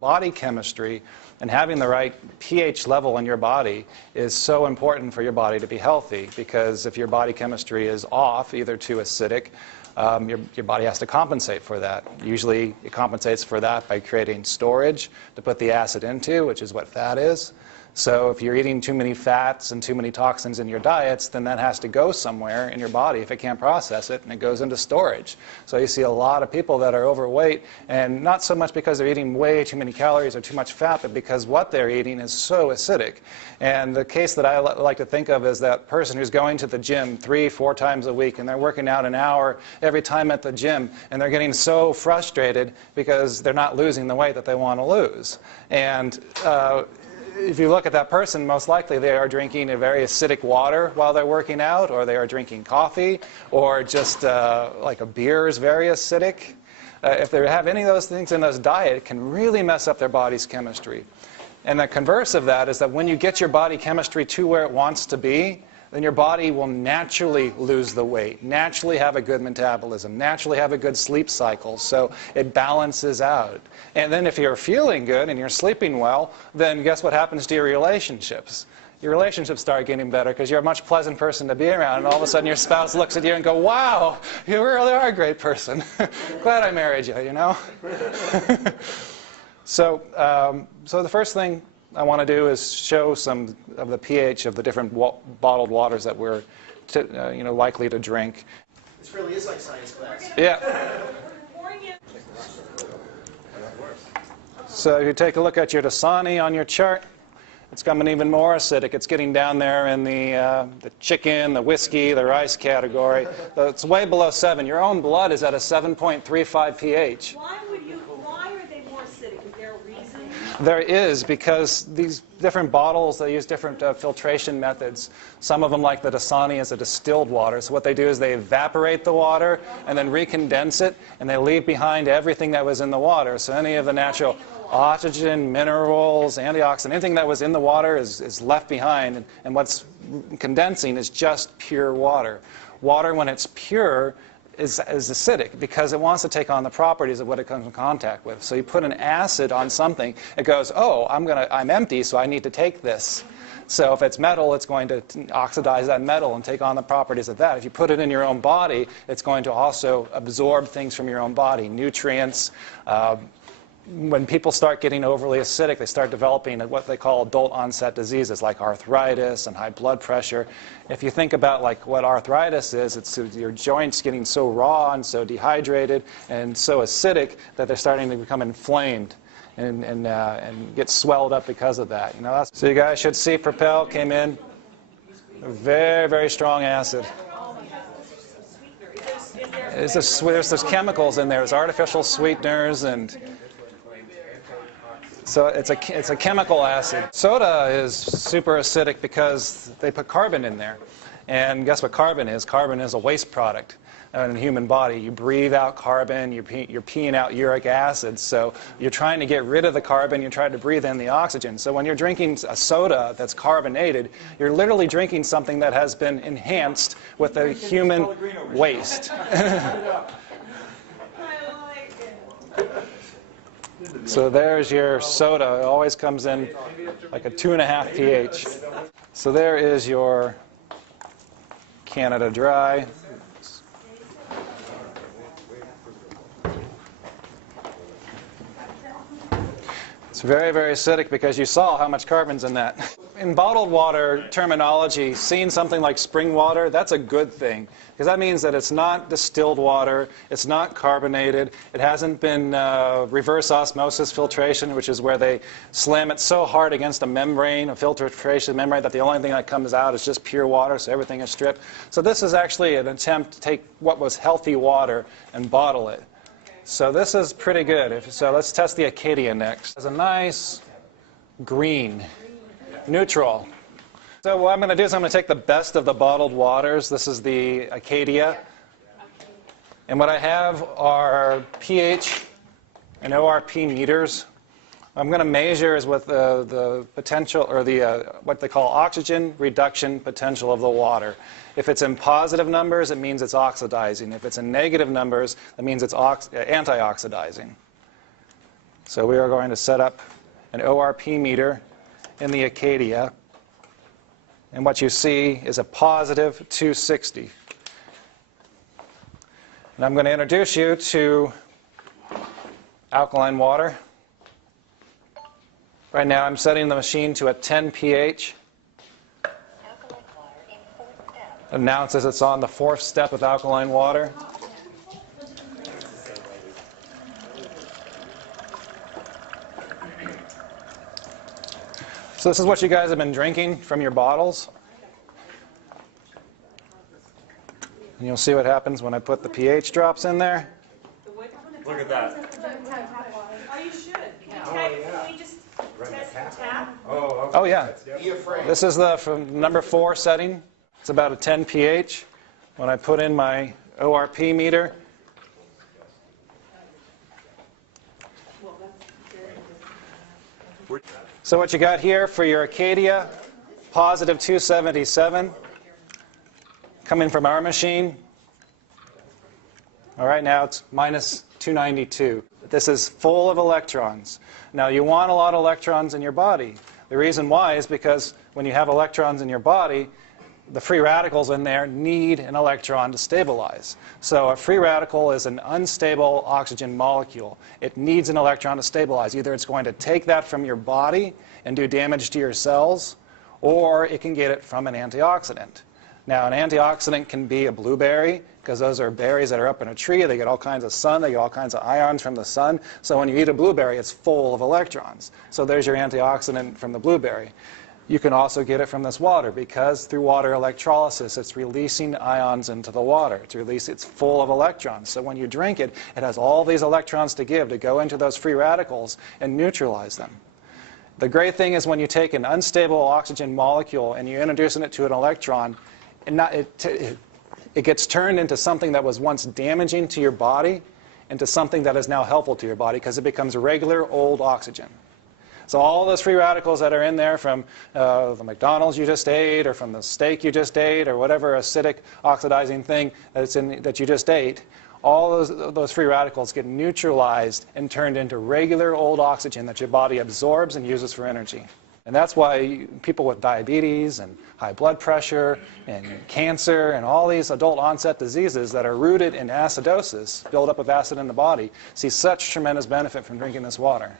Body chemistry and having the right pH level in your body is so important for your body to be healthy, because if your body chemistry is off, either too acidic, your body has to compensate for that. Usually it compensates for that by creating storage to put the acid into, which is what fat is. So if you're eating too many fats and too many toxins in your diets, then that has to go somewhere in your body if it can't process it, and it goes into storage. So you see a lot of people that are overweight, and not so much because they're eating way too many calories or too much fat, but because what they're eating is so acidic. And the case that I like to think of is that person who's going to the gym 3-4 times a week, and they're working out an hour every time at the gym, and they're getting so frustrated because they're not losing the weight that they want to lose. And if you look at that person, most likely they are drinking a very acidic water while they're working out, or they are drinking coffee, or just like a beer is very acidic. If they have any of those things in those diet, it can really mess up their body's chemistry. And the converse of that is that when you get your body chemistry to where it wants to be, then your body will naturally lose the weight, naturally have a good metabolism, naturally have a good sleep cycle, so it balances out. And then if you're feeling good and you're sleeping well, then guess what happens to your relationships? Your relationships start getting better because you're a much pleasant person to be around, and all of a sudden your spouse looks at you and goes, wow, you really are a great person. Glad I married you, you know? So the first thing I want to do is show some of the pH of the different bottled waters that we're likely to drink. This really is like science class. Yeah. So if you take a look at your Dasani on your chart, it's becoming even more acidic. It's getting down there in the chicken, the whiskey, the rice category. It's way below 7. Your own blood is at a 7.35 pH. Why are they more acidic? Is there a reason? There is, because these different bottles, they use different filtration methods. Some of them, like the Dasani, is a distilled water. So what they do is they evaporate the water and then recondense it, and they leave behind everything that was in the water. So any of the natural oxygen, minerals, antioxidants, anything that was in the water is left behind, and what's condensing is just pure water. Water, when it's pure, is acidic because it wants to take on the properties of what it comes in contact with. So you put an acid on something, it goes, oh, I'm empty, so I need to take this. So if it's metal, it's going to oxidize that metal and take on the properties of that. If you put it in your own body, it's going to also absorb things from your own body, nutrients. When people start getting overly acidic, they start developing what they call adult onset diseases like arthritis and high blood pressure. If you think about like what arthritis is, it's your joints getting so raw and so dehydrated and so acidic that they're starting to become inflamed and get swelled up because of that. So you guys should see Propel came in a very, very strong acid. There's chemicals in there. There's artificial sweeteners, and so it's a chemical acid. Soda is super acidic because they put carbon in there. And guess what carbon is? Carbon is a waste product in the human body. You breathe out carbon, you're peeing out uric acid. So you're trying to get rid of the carbon, you're trying to breathe in the oxygen. So when you're drinking a soda that's carbonated, you're literally drinking something that has been enhanced with a human waste. So there's your soda. It always comes in like a 2.5 pH. So there is your Canada Dry. It's very, very acidic because you saw how much carbon's in that. In bottled water terminology, seeing something like spring water, that's a good thing. Because that means that it's not distilled water, it's not carbonated, it hasn't been reverse osmosis filtration, which is where they slam it so hard against a membrane, a filtration membrane, that the only thing that comes out is just pure water, so everything is stripped. So this is actually an attempt to take what was healthy water and bottle it. So this is pretty good. So let's test the Acadia next. It's a nice green, neutral. So what I'm going to do is I'm going to take the best of the bottled waters. This is the Acadia. And what I have are pH and ORP meters. I'm going to measure is with the potential, or the what they call oxygen reduction potential of the water. If it's in positive numbers, it means it's oxidizing. If it's in negative numbers, that means it's antioxidizing. So we are going to set up an ORP meter in the Acadia. And what you see is a positive 260. And I'm going to introduce you to alkaline water. Right now I'm setting the machine to a 10 pH. Announces it's on the 4th step of alkaline water. So this is what you guys have been drinking from your bottles. And you'll see what happens when I put the pH drops in there. Look at that. Oh, you should. Can we just test the tap? Oh yeah. Be afraid. This is the from number 4 setting. It's about a 10 pH. When I put in my ORP meter, so what you got here for your Acadia, positive 277, coming from our machine. All right, now it's minus 292. This is full of electrons. Now you want a lot of electrons in your body. The reason why is because when you have electrons in your body, the free radicals in there need an electron to stabilize. So a free radical is an unstable oxygen molecule. It needs an electron to stabilize. Either it's going to take that from your body and do damage to your cells, or it can get it from an antioxidant. Now, an antioxidant can be a blueberry, because those are berries that are up in a tree. They get all kinds of sun. They get all kinds of ions from the sun. So when you eat a blueberry, it's full of electrons. So there's your antioxidant from the blueberry. You can also get it from this water, because through water electrolysis, it's releasing ions into the water. It's full of electrons. So when you drink it, it has all these electrons to give to go into those free radicals and neutralize them. The great thing is when you take an unstable oxygen molecule and you introduce it to an electron, it gets turned into something that was once damaging to your body into something that is now helpful to your body, because it becomes regular old oxygen. So all those free radicals that are in there from the McDonald's you just ate, or from the steak you just ate, or whatever acidic oxidizing thing that you just ate, all those free radicals get neutralized and turned into regular old oxygen that your body absorbs and uses for energy. And that's why people with diabetes and high blood pressure and cancer and all these adult onset diseases that are rooted in acidosis, buildup of acid in the body, see such tremendous benefit from drinking this water.